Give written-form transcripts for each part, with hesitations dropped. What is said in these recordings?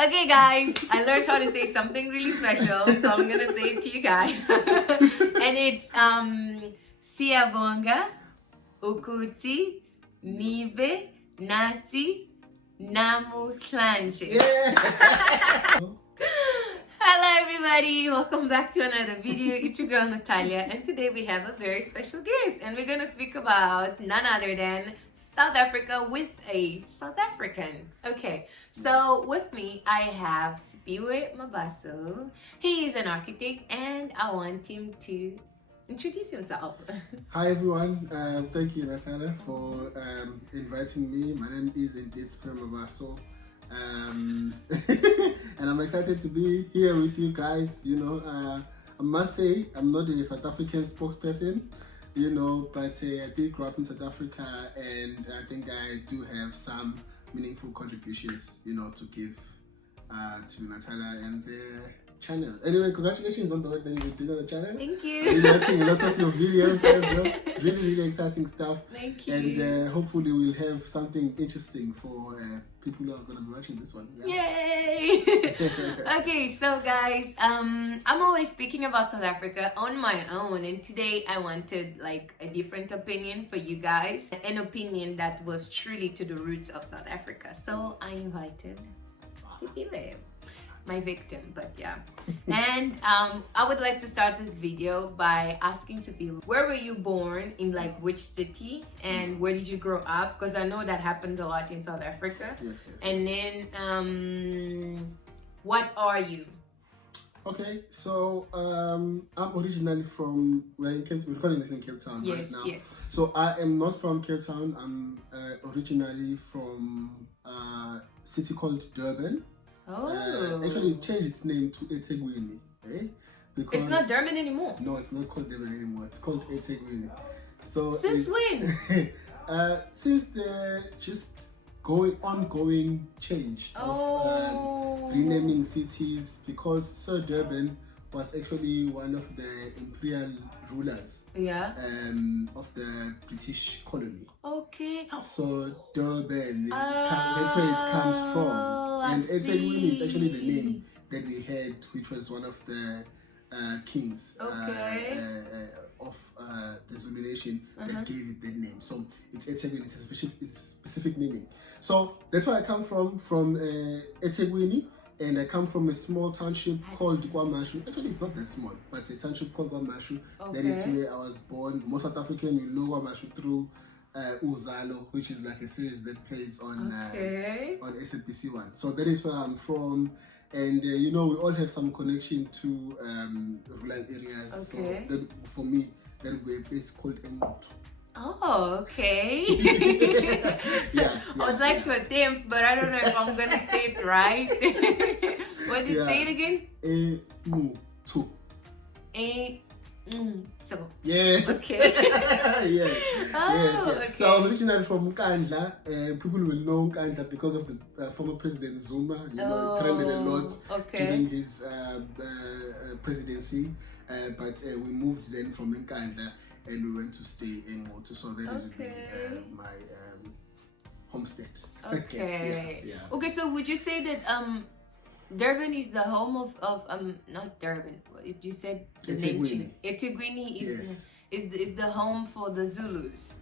Okay, guys, I learned how to say something really special, so I'm gonna say it to you guys. And it's Siyabonga ukuthi nibe nathi namhlanje. Yeah. Hello everybody, welcome back to another video. It's your girl Natalia, and today we have a very special guest, and we're gonna speak about none other than South Africa with a South African. Okay, so with me I have Siphiwe Mabaso. He is an architect, and I want him to introduce himself. Hi everyone, thank you Natalia for inviting me. My name is indeed Siphiwe Mabaso. And I'm excited to be here with you guys. I must say I'm not a South African spokesperson, but I did grow up in South Africa, and I think I do have some meaningful contributions, to give to Natalia and the channel. Anyway, congratulations on the work that you've been doing on the channel. Thank you. I've been watching a lot of your videos as well. Really exciting stuff. Thank you. And hopefully we'll have something interesting for people who are going to be watching this one. Yeah. Yay! Okay, so guys, I'm always speaking about South Africa on my own, and today I wanted like a different opinion for you guys, an opinion that was truly to the roots of South Africa. So I invited Siphiwe, my victim, but yeah. And I would like to start this video by asking Siphiwe, where were you born, in like which city, and where did you grow up? Because I know that happens a lot in South Africa. Yes. And then what are you? Okay, so I'm originally from, we're recording this in Cape Town right now. Yes. So I am not from Cape Town. I'm originally from a city called Durban. Oh. Actually, it changed its name to eThekwini, because It's not Durban anymore. No, it's not called Durban anymore. It's called eThekwini. So Since when? Since the just ongoing change of renaming cities, because Sir Durban was actually one of the imperial rulers. Yeah. Of the British colony. Okay. So Durban, that's where it comes from. And eThekwini is actually the name that we had, which was one of the kings of the Zulu nation that gave it that name. So it's eThekwini, it's a specific meaning. So that's where I come from eThekwini, and I come from a small township called KwaMashu. Actually, it's not that small, but a township called KwaMashu. That is where I was born. Most South African will know KwaMashu through Uzalo, which is like a series that plays on SABC One. So that is where I'm from, and we all have some connection to rural areas. Okay. So that, for me, that would be a place called Engutu. Oh, okay. Yeah, I would like to attempt, but I don't know if I'm gonna say it right. What did you say it again? Engutu. So. Yeah. Okay. Yes. Oh, yes. okay. So I was originally from Nkandla. People will know Nkandla because of the former President Zuma. It trended a lot during his presidency. But we moved then from Nkandla, and we went to stay in Moto. So that is my homestead. Okay. Yeah. Okay, so would you say that Durban is the home of not Durban. You said the name change. Ethekwini is the home for the Zulus,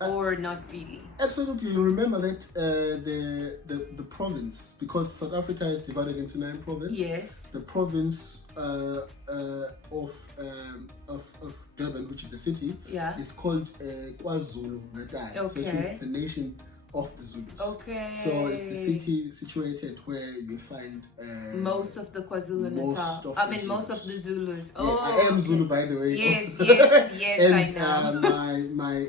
or not really? Absolutely. You remember that the province, because South Africa is divided into 9 provinces. Yes. The province of Durban, which is the city, is called KwaZulu Natal. So it's the nation of the Zulus. Okay. So it's the city situated where you find most of the KwaZulu Natal. Most of the Zulus. Yeah, I am Zulu, by the way. Yes, also. yes, And I know. my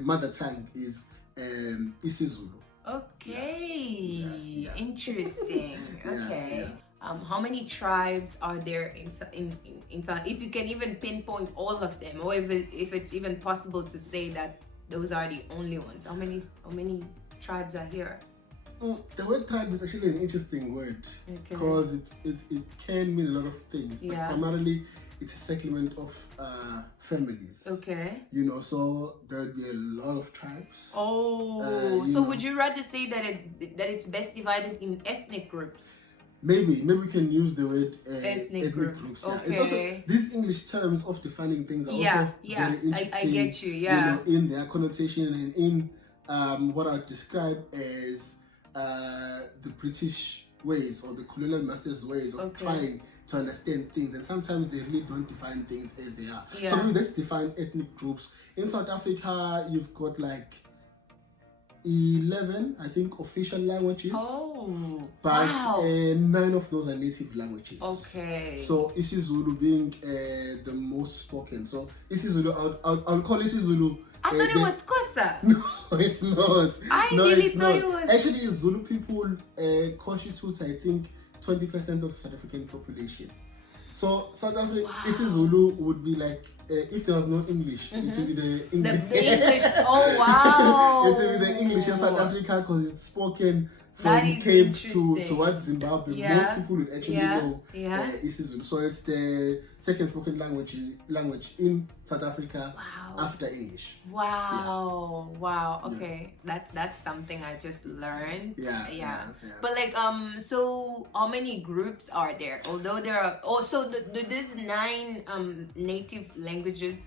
mother tongue is isizulu. Okay. Yeah. Interesting. Okay. Yeah. How many tribes are there in if you can even pinpoint all of them, or if it's even possible to say that those are the only ones? How many tribes are here? The word tribe is actually an interesting word, because it can mean a lot of things, but primarily it's a settlement of families. Okay. So there'll be a lot of tribes. Oh, so would you rather say that it's best divided in ethnic groups? maybe we can use the word ethnic groups. Yeah. Okay. It's also these English terms of defining things are also very interesting. I get you. Yeah. In their connotation and in what I describe as the British ways or the colonial masters' ways of trying to understand things, and sometimes they really don't define things as they are. Yeah. So maybe let's define ethnic groups. In South Africa, you've got like 11, I think, official languages. Oh, but wow. 9 of those are native languages. Okay. So isizulu being the most spoken. So isizulu, I'll call isizulu. I thought it was Xhosa. No, it's not. I really thought it was. Actually, Zulu people constitute, I think, 20% of South African population. So South Africa, isizulu would be like, if there was no English, it would be the English. The English. Oh wow! It would be the English of South Africa because it's spoken from Cape towards Zimbabwe. Yeah. Most people would actually know isizulu. So it's the second spoken language in South Africa after English. Wow! Yeah. Wow! Okay, that's something I just learned. Yeah. But like so how many groups are there? Although there are also these 9 native languages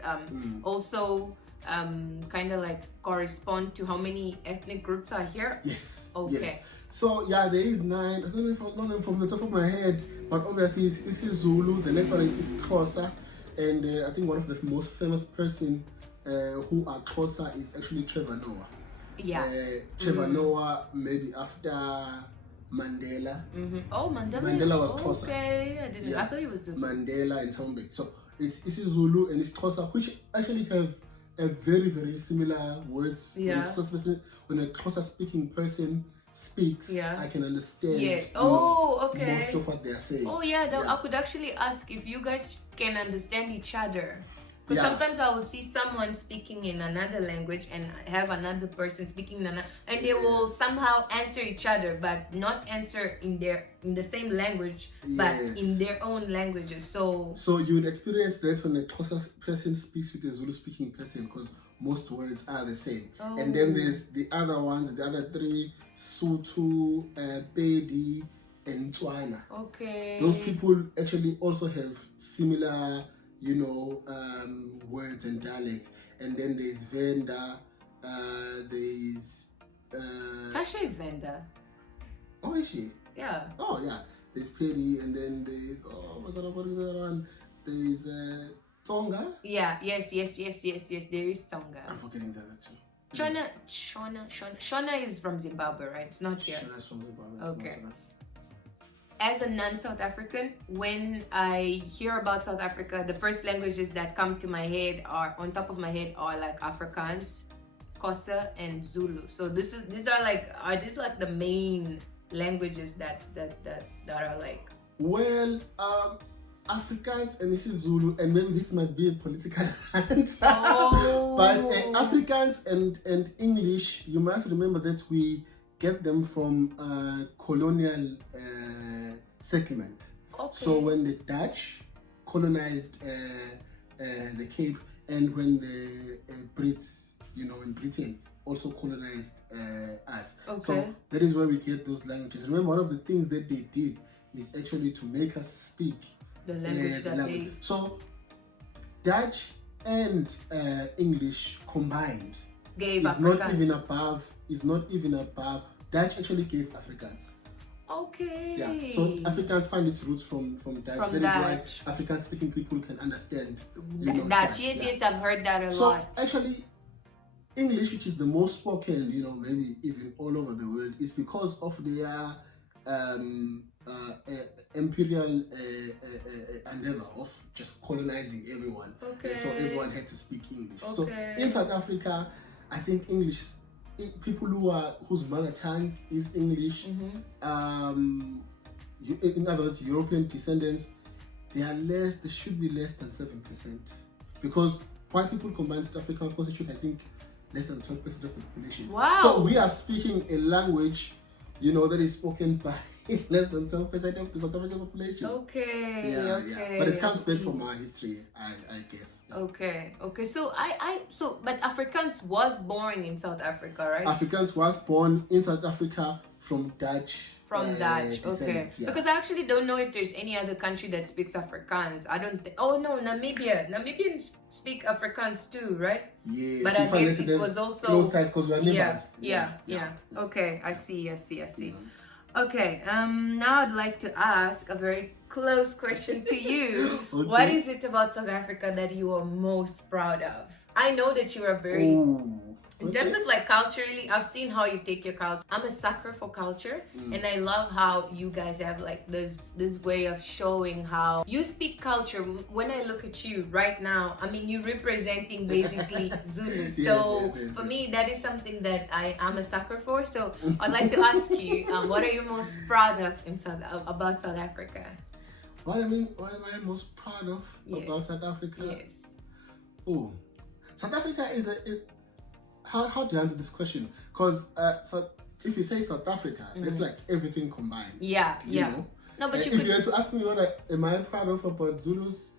also kind of like correspond to how many ethnic groups are here? Yes. Okay. Yes. So there is 9. I don't know if I know them from the top of my head, but obviously it's Zulu. The next one is Xhosa, and I think one of the most famous person who are Xhosa is actually Trevor Noah. Yeah. Trevor Noah, maybe after Mandela. Oh, Mandela. Mandela was Xhosa. Okay, I didn't. I thought it was Zulu. Mandela and Tombe. So it's Zulu and it's Xhosa, which actually have a very, very similar words. Yeah. When a Xhosa speaking person speaks, I can understand. Yeah. Okay. Most of what they are saying. Oh yeah, I could actually ask if you guys can understand each other. Because sometimes I will see someone speaking in another language and have another person speaking in another, and they will somehow answer each other, but not answer in the same language, but in their own languages. So you would experience that when a Xhosa person speaks with a Zulu speaking person, because most words are the same. And then there's the other ones, the other 3, Sotho, Pedi, and Tswana. Okay. Those people actually also have similar, words and dialects. And then there's Venda, there's Tasha is Venda. Oh, is she? Yeah. Oh yeah. There's Pedi, and then there's what is the other one? There's Tonga. Yeah, yes. There is Tonga. I'm forgetting the other 2. Shona is from Zimbabwe, right? It's not here. Shona is from Zimbabwe. Okay. As a non-South African, when I hear about South Africa, the first languages that come to my head are like Afrikaans, Xhosa, and Zulu. So these are like the main languages that are like. Well, Afrikaans and isizulu, and maybe this might be a political answer. But Afrikaans and English, you must remember that we get them from colonial settlement. Okay. So when the Dutch colonized the Cape, and when the Brits, in Britain also colonized us. Okay. So that is where we get those languages. Remember, one of the things that they did is actually to make us speak the language So Dutch and English combined gave is not even above. Dutch actually gave Afrikaans. Okay. Yeah. So Afrikaans find its roots from Dutch. That is why Afrikaans speaking people can understand Dutch. Yes, I've heard that a lot. So actually, English, which is the most spoken, maybe even all over the world, is because of their imperial endeavor of just colonizing everyone. Okay. And so everyone had to speak English. Okay. So in South Africa, I think English, people whose mother tongue is English, in other words, European descendants, they should be less than 7%, because white people combined South African constitutes, I think, less than 12% of the population. Wow. So we are speaking a language, that is spoken by less than 12% of the South African population. Okay. Yeah. But it comes back from our history, I guess. Okay. So but Afrikaans was born in South Africa, right? Afrikaans was born in South Africa from Dutch. Okay. Yeah. Because I actually don't know if there's any other country that speaks Afrikaans. I don't think. Oh no, Namibia. Namibians speak Afrikaans too, right? Yeah. But I guess it was also close ties because we're neighbors. Yeah. Okay, I see. Yeah. Okay. Now I'd like to ask a very close question to you. Okay. What is it about South Africa that you are most proud of? I know that you are very. In terms of like culturally, I've seen how you take your culture. I'm a sucker for culture, and I love how you guys have like this way of showing how you speak culture. When I look at you right now, I mean, you're representing basically Zulu. So for me, that is something that I'm a sucker for. So I'd like to ask you, what are you most proud of about South Africa? What am I most proud of about South Africa? Yes. Oh, South Africa is how do you answer this question? Because so if you say South Africa, it's like everything combined. Yeah. You know? No, but if you were to ask me what am I proud of about Zulus,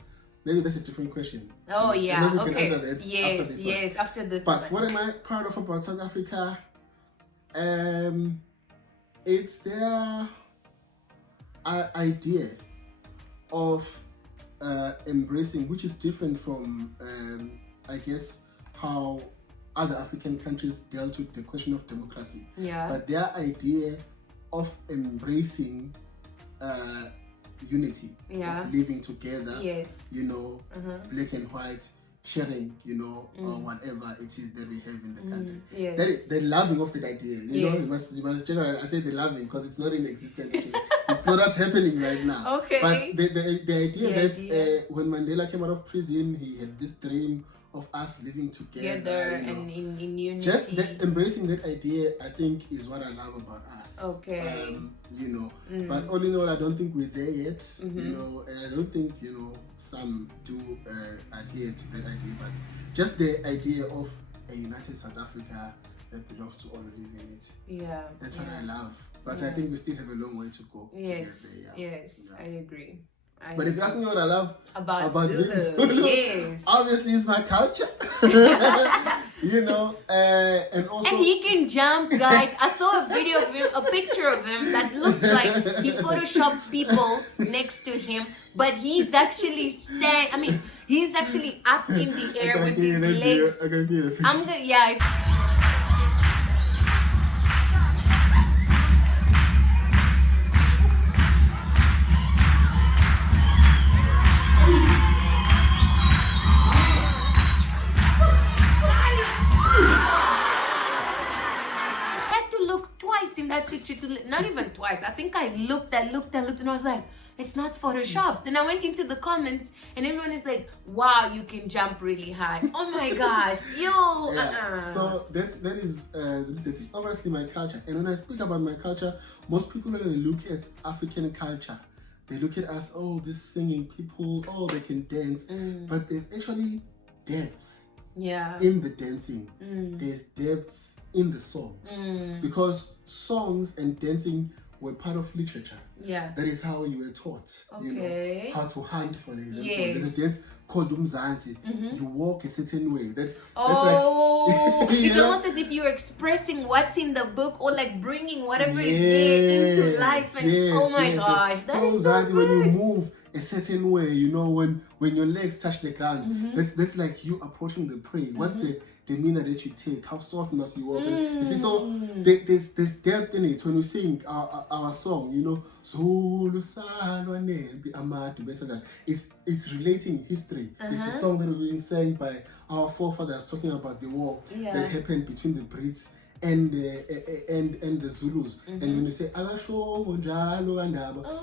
maybe that's a different question. Oh yeah. Maybe we can Okay. answer that after this one. After this. But what am I proud of about South Africa? It's their idea of embracing, which is different from I guess how other African countries dealt with the question of democracy. Yeah. But their idea of embracing unity, of living together, you know, black and white, sharing, you know, or whatever it is that we have in the country. They're loving of that idea. You know, you must generalize. I say they're loving because it's not in existence. It's not what's happening right now. Okay. But the idea that when Mandela came out of prison, he had this dream of us living together, you know, and in unity. Just embracing that idea, I think, is what I love about us. Okay. You know, but all in all, I don't think we're there yet. You know, and I don't think, you know, some do adhere to that idea. But just the idea of a united South Africa that belongs to all who live in it. Yeah. That's what I love. But I think we still have a long way to go. Yes. I agree. But if you ask me what I love about Zulu, obviously it's my culture. You know, and also... And he can jump, guys. I saw a video of him, a picture of him that looked like he photoshopped people next to him, but he's actually he's actually up in the air with his legs. I'm gonna, that picture not even twice. I think I looked and I was like, it's not photoshopped. Then I went into the comments and everyone is like, wow, you can jump really high. Oh my gosh, yo. So that is obviously my culture. And when I speak about my culture, most people when they look at African culture, they look at us, oh, this singing people, oh, they can dance. But there's actually depth in the dancing. There's depth in the songs, because songs and dancing were part of literature. That is how you were taught. You know, how to hunt, for example. There's a dance called Umzansi. You walk a certain way. That's like, it's almost as if you're expressing what's in the book, or like bringing whatever is there into life. And oh my gosh, that is so good. When you move a certain way, you know, when your legs touch the ground, that's like you approaching the prey. What's the demeanor that you take? How soft must you walk? You see, so there's depth in it when we sing our song, you know. Zulu salwa nempi amadu bese. It's relating history. It's a song that was being sang by our forefathers, talking about the war that happened between the Brits and the Zulus. And when you say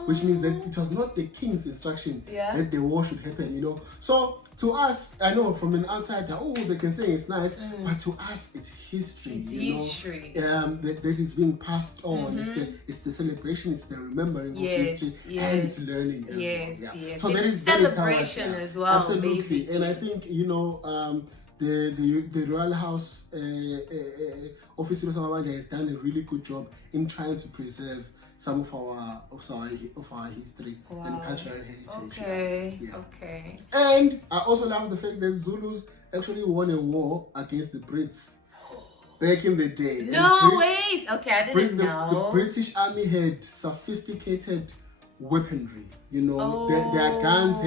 which means that it was not the king's instruction that the war should happen, you know. So to us, I know from an outsider, oh, they can say it's nice, but to us it's history. It's history. That is being passed on. It's the celebration, it's the remembering of history, and it's learning as well. Yeah. So it's celebration as well. Absolutely. Basically. And I think, you know, the Royal House Office of Samabanja has done a really good job in trying to preserve some of our history and cultural heritage. Okay. And I also love the fact that Zulus actually won a war against the Brits. back in the day. No ways. Okay, I didn't know. The British Army had sophisticated weaponry. You know, their guns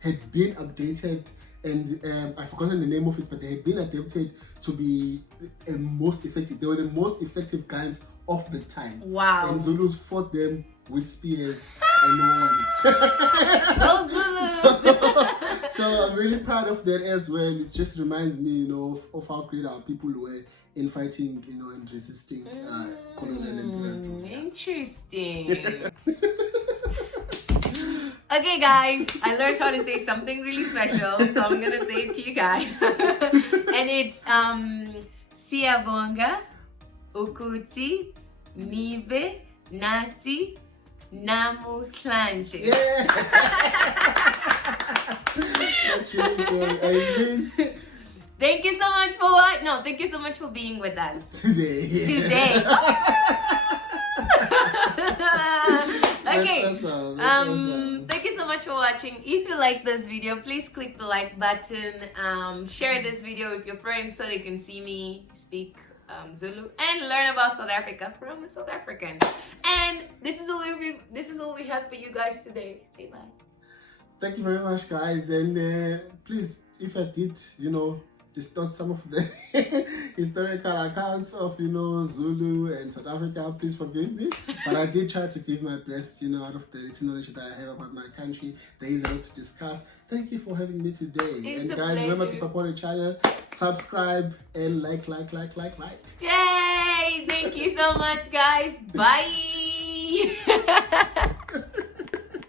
had been updated, and I've forgotten the name of it, but they had been adapted to be most effective. They were the most effective guns of the time. Wow. And Zulus fought them with spears and won. Go Zulus! So I'm really proud of that as well. It just reminds me, you know, of how great our people were in fighting, you know, and resisting colonial imperial. Interesting. Okay, guys, I learned how to say something really special, so I'm gonna say it to you guys. And it's Siyabonga ukuthi nibe nathi namhlanje. Yeah. That's really good. I mean, thank you so much for what? No, thank you so much for being with us today. Okay. Thank you so much for watching. If you like this video, please click the like button. Share this video with your friends so they can see me speak Zulu and learn about South Africa from a South African. And this is all we have for you guys today. Say bye. Thank you very much, guys, and please, if I did, you know, distort some of the historical accounts of, you know, Zulu and South Africa, please forgive me. But I did try to give my best, you know, out of the little knowledge that I have about my country. There is a lot to discuss. Thank you for having me today. It's and guys, remember to support the channel, subscribe, and like. Yay! Thank you so much, guys. Bye.